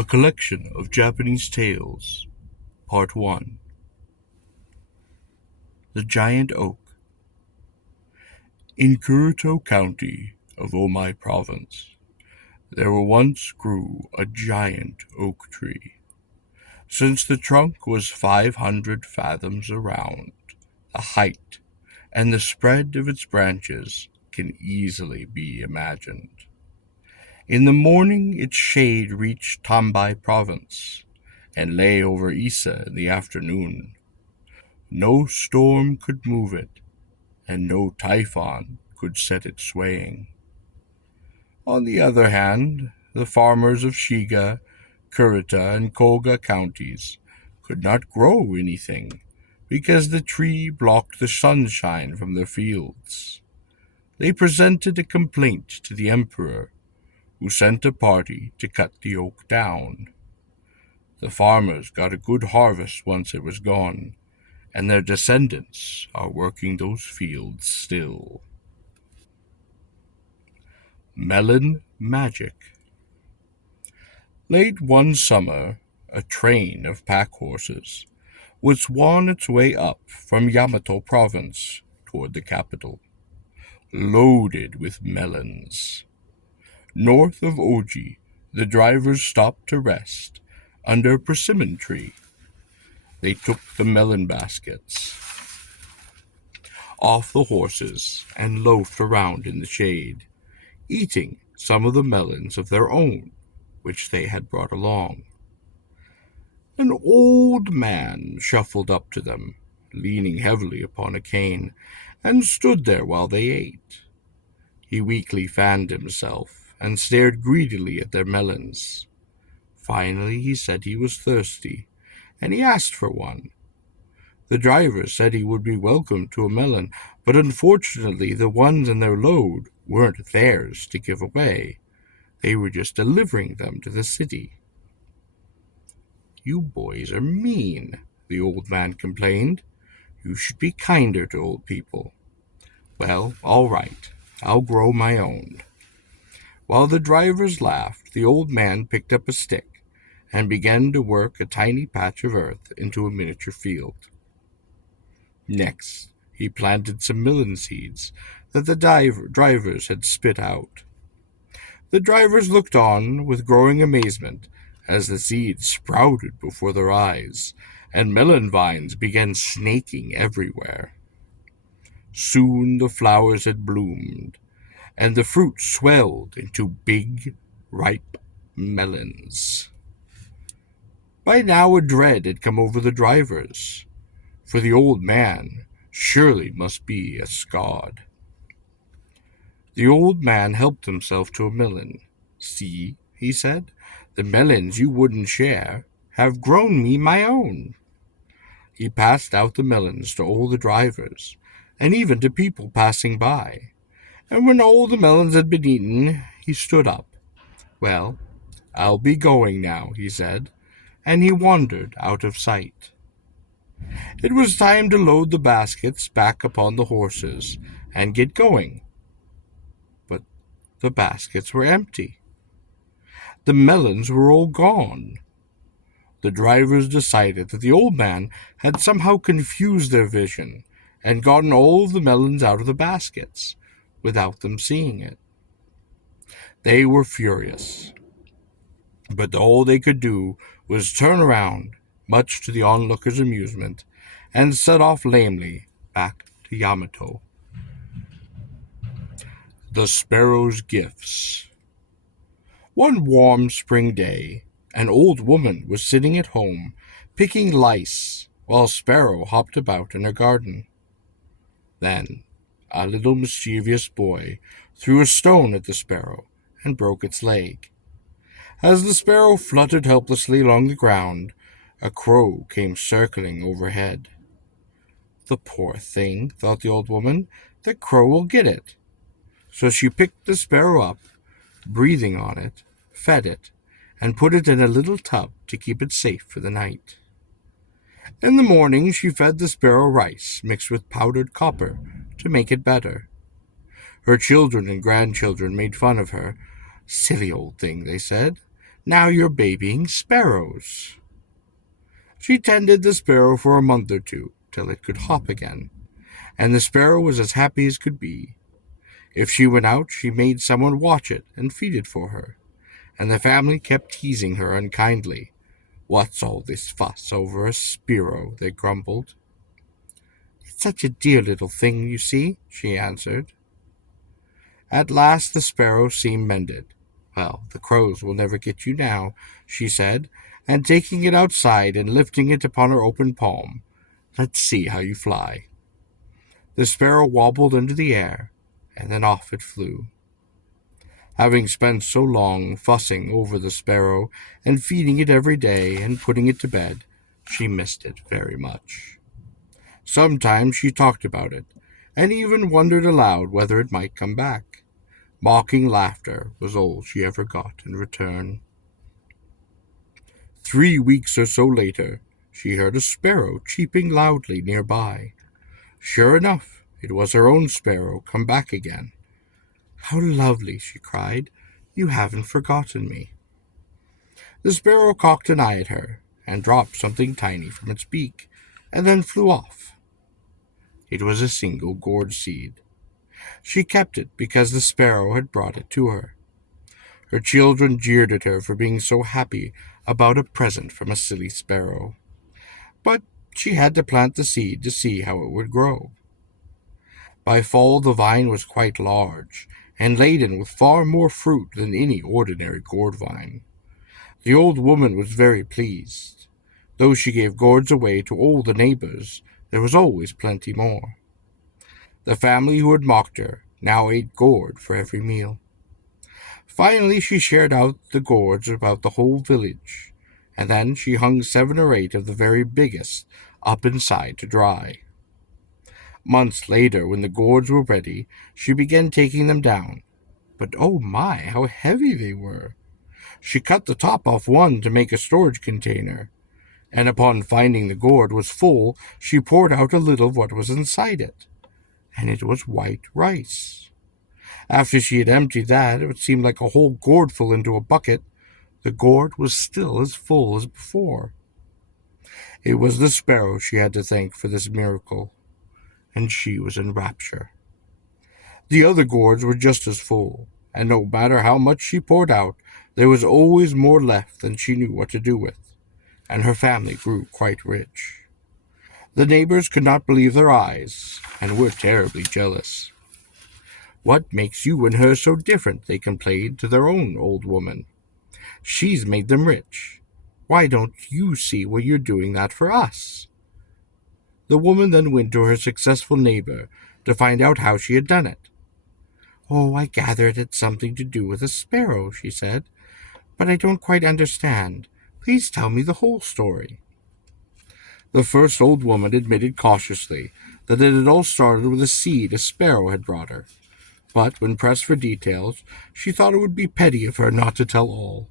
A collection of Japanese tales, Part 1. The Giant Oak. In Kuruto County of Omai Province, there once grew a giant oak tree. Since the trunk was 500 fathoms around, the height and the spread of its branches can easily be imagined. In the morning its shade reached Tambai Province, and lay over Issa in the afternoon. No storm could move it, and no typhon could set it swaying. On the other hand, the farmers of Shiga, Kurita, and Koga counties could not grow anything because the tree blocked the sunshine from their fields. They presented a complaint to the emperor, who sent a party to cut the oak down. The farmers got a good harvest once it was gone, and their descendants are working those fields still. Melon Magic. Late one summer, a train of pack horses was on its way up from Yamato Province toward the capital, loaded with melons. North of Oji, the drivers stopped to rest under a persimmon tree. They took the melon baskets off the horses and loafed around in the shade, eating some of the melons of their own which they had brought along. An old man shuffled up to them, leaning heavily upon a cane, and stood there while they ate. He weakly fanned himself and stared greedily at their melons. Finally he said he was thirsty, and he asked for one. The driver said he would be welcome to a melon, but unfortunately the ones in their load weren't theirs to give away. They were just delivering them to the city. "You boys are mean," the old man complained. "You should be kinder to old people." "Well, all right, I'll grow my own." While the drivers laughed, the old man picked up a stick and began to work a tiny patch of earth into a miniature field. Next, he planted some melon seeds that the drivers had spit out. The drivers looked on with growing amazement as the seeds sprouted before their eyes, and melon vines began snaking everywhere. Soon the flowers had bloomed, and the fruit swelled into big, ripe melons. By now a dread had come over the drivers, for the old man surely must be a god. The old man helped himself to a melon. "See," he said, "the melons you wouldn't share have grown me my own." He passed out the melons to all the drivers, and even to people passing by. And when all the melons had been eaten, he stood up. "Well, I'll be going now," he said, and he wandered out of sight. It was time to load the baskets back upon the horses and get going. But the baskets were empty. The melons were all gone. The drivers decided that the old man had somehow confused their vision and gotten all of the melons out of the baskets without them seeing it. They were furious, but all they could do was turn around, much to the onlookers' amusement, and set off lamely back to Yamato. The Sparrow's Gifts. One warm spring day, an old woman was sitting at home, picking lice, while Sparrow hopped about in her garden. Then a little mischievous boy threw a stone at the sparrow and broke its leg. As the sparrow fluttered helplessly along the ground, a crow came circling overhead. "The poor thing," thought the old woman, "the crow will get it." So she picked the sparrow up, breathing on it, fed it, and put it in a little tub to keep it safe for the night. In the morning she fed the sparrow rice mixed with powdered copper to make it better. Her children and grandchildren made fun of her. "Silly old thing," they said. Now you're babying sparrows." She tended the sparrow for a month or two, till it could hop again, and the sparrow was as happy as could be. If she went out, she made someone watch it and feed it for her, and the family kept teasing her unkindly. "What's all this fuss over a sparrow?" they grumbled. "It's such a dear little thing, you see," she answered. At last the sparrow seemed mended. "Well, the crows will never get you now," she said, and taking it outside and lifting it upon her open palm, "Let's see how you fly." The sparrow wobbled into the air, and then off it flew. Having spent so long fussing over the sparrow and feeding it every day and putting it to bed, she missed it very much. Sometimes she talked about it, and even wondered aloud whether it might come back. Mocking laughter was all she ever got in return. 3 weeks or so later, she heard a sparrow cheeping loudly nearby. Sure enough, it was her own sparrow come back again. "How lovely!" she cried. "You haven't forgotten me." The sparrow cocked an eye at her, and dropped something tiny from its beak, and then flew off. It was a single gourd seed. She kept it because the sparrow had brought it to her. Her children jeered at her for being so happy about a present from a silly sparrow. But she had to plant the seed to see how it would grow. By fall the vine was quite large, and laden with far more fruit than any ordinary gourd vine. The old woman was very pleased. Though she gave gourds away to all the neighbors, there was always plenty more. The family who had mocked her now ate gourd for every meal. Finally she shared out the gourds about the whole village, and then she hung 7 or 8 of the very biggest up inside to dry. Months later, when the gourds were ready, she began taking them down. But oh my, how heavy they were! She cut the top off one to make a storage container, and upon finding the gourd was full, she poured out a little of what was inside it, and it was white rice. After she had emptied that, it seemed like a whole gourdful into a bucket. The gourd was still as full as before. It was the sparrow she had to thank for this miracle, and she was in rapture. The other gourds were just as full, and no matter how much she poured out, there was always more left than she knew what to do with, and her family grew quite rich. The neighbors could not believe their eyes, and were terribly jealous. "What makes you and her so different?" they complained to their own old woman. "She's made them rich. Why don't you see what you're doing that for us?" The woman then went to her successful neighbor to find out how she had done it. "Oh, I gather it had something to do with a sparrow," she said, "but I don't quite understand. Please tell me the whole story." The first old woman admitted cautiously that it had all started with a seed a sparrow had brought her, but when pressed for details, she thought it would be petty of her not to tell all.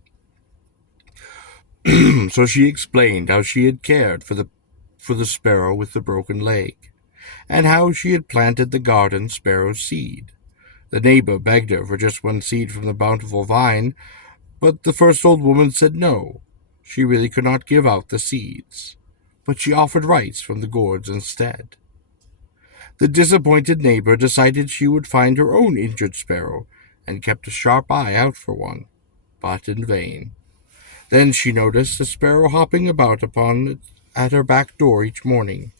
So she explained how she had cared for the sparrow with the broken leg, and how she had planted the garden sparrow's seed. The neighbor begged her for just one seed from the bountiful vine, but the first old woman said no, she really could not give out the seeds, but she offered rice from the gourds instead. The disappointed neighbor decided she would find her own injured sparrow, and kept a sharp eye out for one, but in vain. Then she noticed a sparrow hopping about at her back door each morning,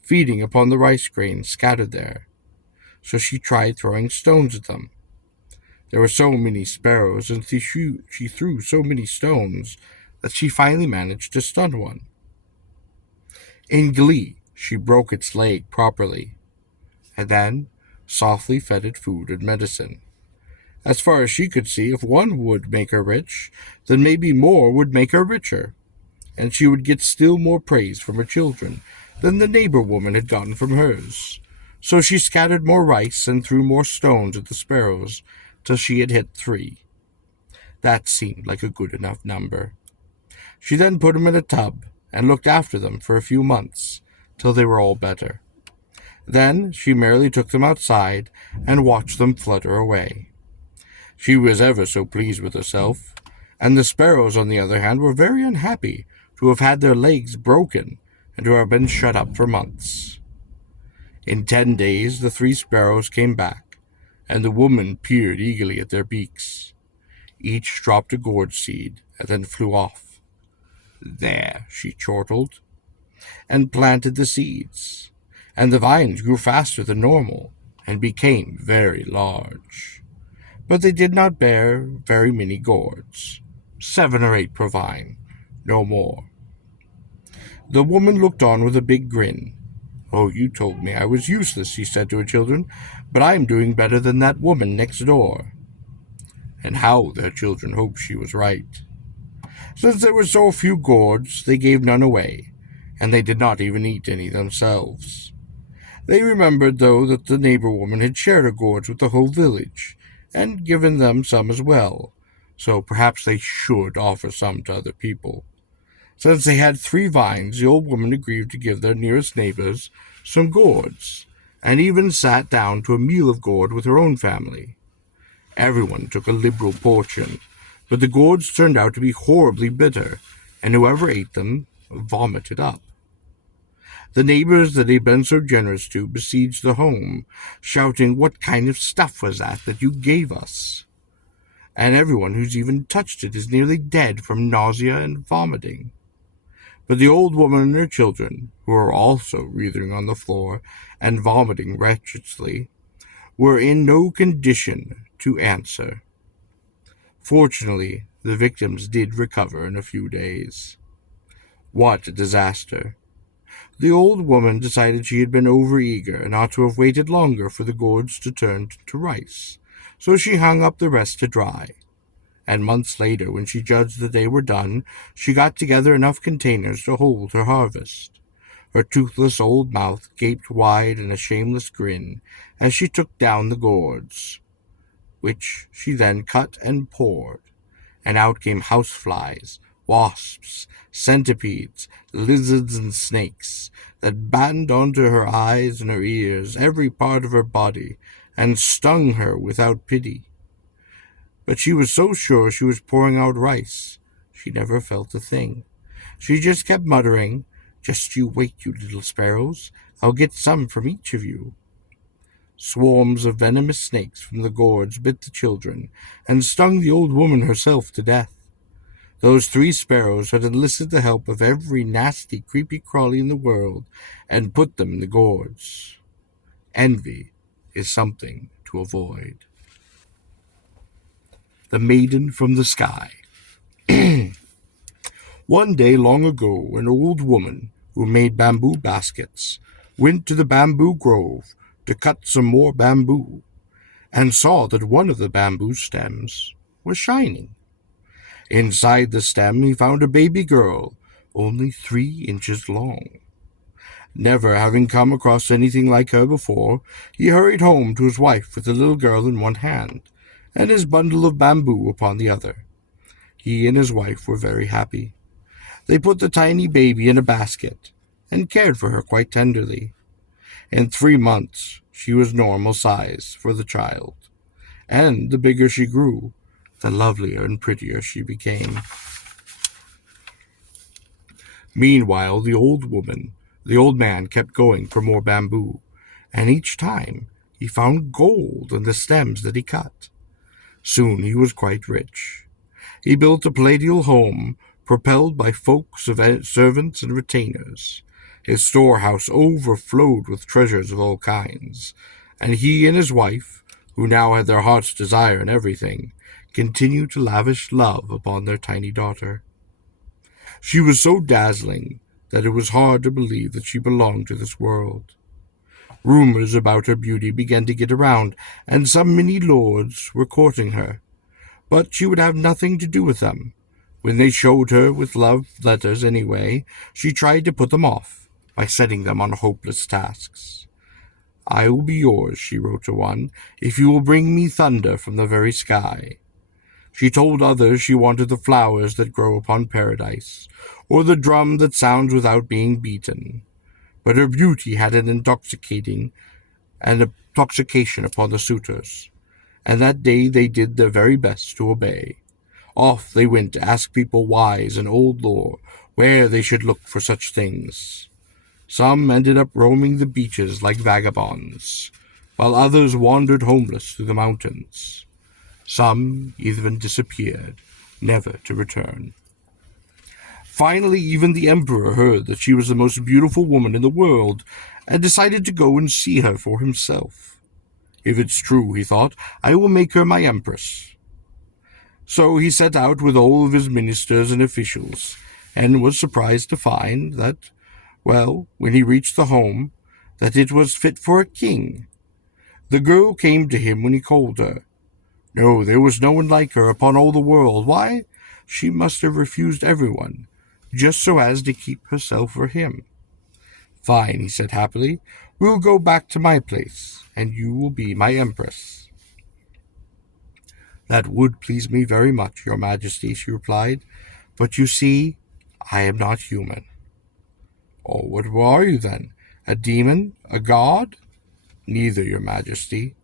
feeding upon the rice grains scattered there. So she tried throwing stones at them. There were so many sparrows, and she threw so many stones, that she finally managed to stun one. In glee, she broke its leg properly, and then softly fed it food and medicine. As far as she could see, if one would make her rich, then maybe more would make her richer, and she would get still more praise from her children than the neighbor woman had gotten from hers. So she scattered more rice and threw more stones at the sparrows, till she had hit 3. That seemed like a good enough number. She then put them in a tub, and looked after them for a few months, till they were all better. Then she merrily took them outside, and watched them flutter away. She was ever so pleased with herself, And the sparrows, on the other hand, were very unhappy to have had their legs broken and to have been shut up for months. In 10 days the 3 sparrows came back, and the woman peered eagerly at their beaks. Each dropped a gourd seed and then flew off. There, she chortled, and planted the seeds, and the vines grew faster than normal and became very large. But they did not bear very many gourds, 7 or 8 per vine, no more. The woman looked on with a big grin. "Oh, you told me I was useless," she said to her children, "but I am doing better than that woman next door." And how their children hoped she was right. Since there were so few gourds, they gave none away, and they did not even eat any themselves. They remembered, though, that the neighbor woman had shared her gourds with the whole village, and given them some as well, so perhaps they should offer some to other people. Since they had 3 vines, the old woman agreed to give their nearest neighbors some gourds, and even sat down to a meal of gourd with her own family. Everyone took a liberal portion, but the gourds turned out to be horribly bitter, and whoever ate them vomited up. The neighbors that had been so generous to besieged the home, shouting, "What kind of stuff was that you gave us?" And everyone who's even touched it is nearly dead from nausea and vomiting. But the old woman and her children, who were also writhing on the floor and vomiting wretchedly, were in no condition to answer. Fortunately, the victims did recover in a few days. What a disaster! The old woman decided she had been overeager and ought to have waited longer for the gourds to turn to rice, so she hung up the rest to dry. And months later, when she judged that they were done, she got together enough containers to hold her harvest. Her toothless old mouth gaped wide in a shameless grin as she took down the gourds, which she then cut and poured, and out came houseflies, wasps, centipedes, lizards, and snakes, that battened onto her eyes and her ears, every part of her body, and stung her without pity. But she was so sure she was pouring out rice, she never felt a thing. She just kept muttering, "Just you wait, you little sparrows, I'll get some from each of you." Swarms of venomous snakes from the gourds bit the children, and stung the old woman herself to death. Those 3 sparrows had enlisted the help of every nasty, creepy-crawly in the world, and put them in the gourds. Envy is something to avoid. The Maiden from the Sky. One day long ago, an old woman who made bamboo baskets went to the bamboo grove to cut some more bamboo, and saw that one of the bamboo stems was shining. Inside the stem he found a baby girl, only 3 inches long. Never having come across anything like her before, he hurried home to his wife with the little girl in one hand, and his bundle of bamboo upon the other. He and his wife were very happy. They put the tiny baby in a basket, and cared for her quite tenderly. In 3 months she was normal size for the child, and the bigger she grew, the lovelier and prettier she became. Meanwhile, the old man kept going for more bamboo, and each time he found gold in the stems that he cut. Soon he was quite rich. He built a palatial home, propelled by folks of servants and retainers. His storehouse overflowed with treasures of all kinds, and he and his wife, who now had their heart's desire in everything, continued to lavish love upon their tiny daughter. She was so dazzling that it was hard to believe that she belonged to this world. Rumors about her beauty began to get around, and some many lords were courting her, but she would have nothing to do with them. When they showed her with love letters anyway, she tried to put them off by setting them on hopeless tasks. "I will be yours," she wrote to one, "if you will bring me thunder from the very sky." She told others she wanted the flowers that grow upon paradise, or the drum that sounds without being beaten. But her beauty had an intoxication upon the suitors, and that day they did their very best to obey. Off they went to ask people wise in old lore where they should look for such things. Some ended up roaming the beaches like vagabonds, while others wandered homeless through the mountains. Some even disappeared, never to return. Finally, even the emperor heard that she was the most beautiful woman in the world, and decided to go and see her for himself. If it's true, he thought, I will make her my empress. So he set out with all of his ministers and officials, and was surprised to find that, well, when he reached the home, that it was fit for a king. The girl came to him when he called her. No, there was no one like her upon all the world. Why? She must have refused everyone, just so as to keep herself for him. Fine, he said happily. We'll go back to my place, and you will be my empress. That would please me very much, your majesty, she replied. But you see, I am not human. Oh, what are you then? A demon? A god? Neither, your majesty.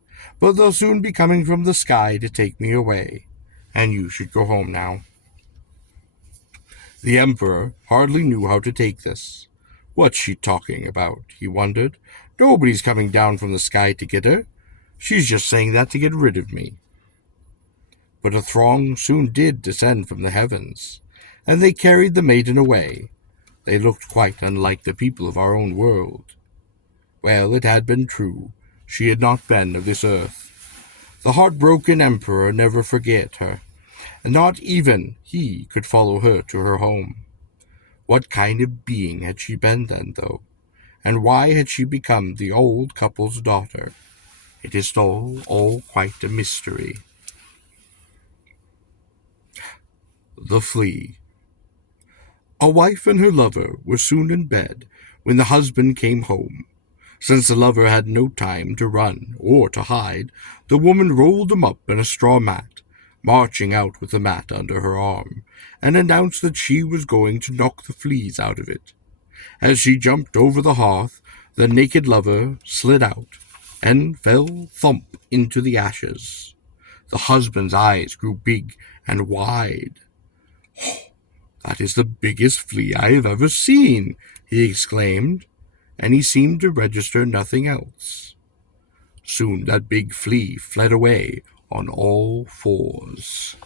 But they'll soon be coming from the sky to take me away, and you should go home now. The emperor hardly knew how to take this. What's she talking about? He wondered. Nobody's coming down from the sky to get her. She's just saying that to get rid of me. But a throng soon did descend from the heavens, and they carried the maiden away. They looked quite unlike the people of our own world. Well, it had been true. She had not been of this earth. The heartbroken emperor never forget her, and not even he could follow her to her home. What kind of being had she been then, though? And why had she become the old couple's daughter? It is all quite a mystery. The Flea. A wife and her lover were soon in bed when the husband came home. Since the lover had no time to run or to hide, the woman rolled him up in a straw mat, marching out with the mat under her arm, and announced that she was going to knock the fleas out of it. As she jumped over the hearth, the naked lover slid out and fell thump into the ashes. The husband's eyes grew big and wide. "Oh, that is the biggest flea I have ever seen," he exclaimed, and he seemed to register nothing else. Soon that big flea fled away on all fours.